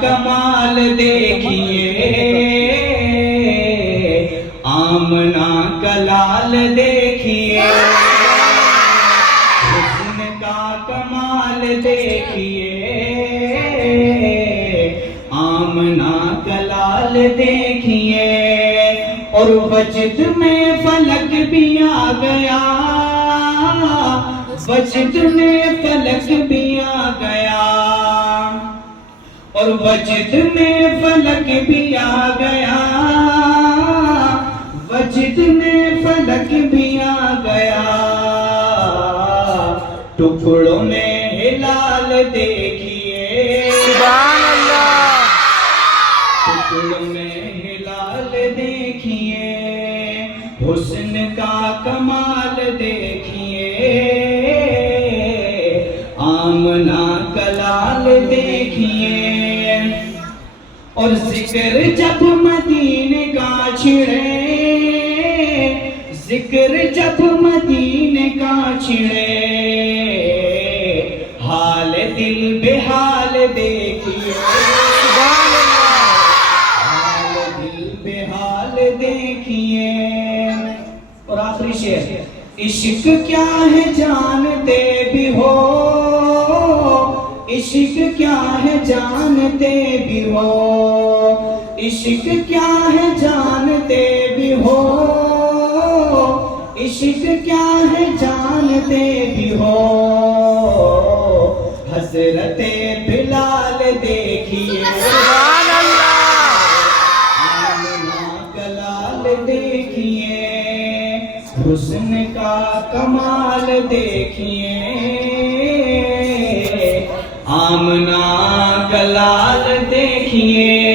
کمال دیکھیے، آمنہ کا لال دیکھیے، حسن کا کمال دیکھیے، آمنہ کا لال دیکھیے، اور وجد میں فلک بھی آ گیا، وجد میں فلک بھی آ گیا، اور وجد میں فلک بھی آ گیا، وجد میں فلک بھی آ گیا، ٹکڑوں میں ہلال دیکھیے، سبحان اللہ، ٹکڑوں میں ہلال دیکھیے، حسن کا کمال دیکھیے، آمنہ کا لال دیکھیے، اور ذکر جب مدینے کا چھڑے، ذکر جب مدینے کا چھڑے، حال دل بے حال دیکھیے، سبحان اللہ، حال دل بے حال دیکھیے، اور آخری شعر، عشق کیا ہے جانتے بھی ہو، عشق کیا ہے جانتے بھی ہو، عشق کیا ہے جانتے بھی ہو، عشق کیا ہے جانتے بھی ہو، حضرت بلال دیکھیے، سبحان اللہ، آمنہ کا لال دیکھیے، حسن کا کمال دیکھیے، آمنہ کا لال دیکھیے،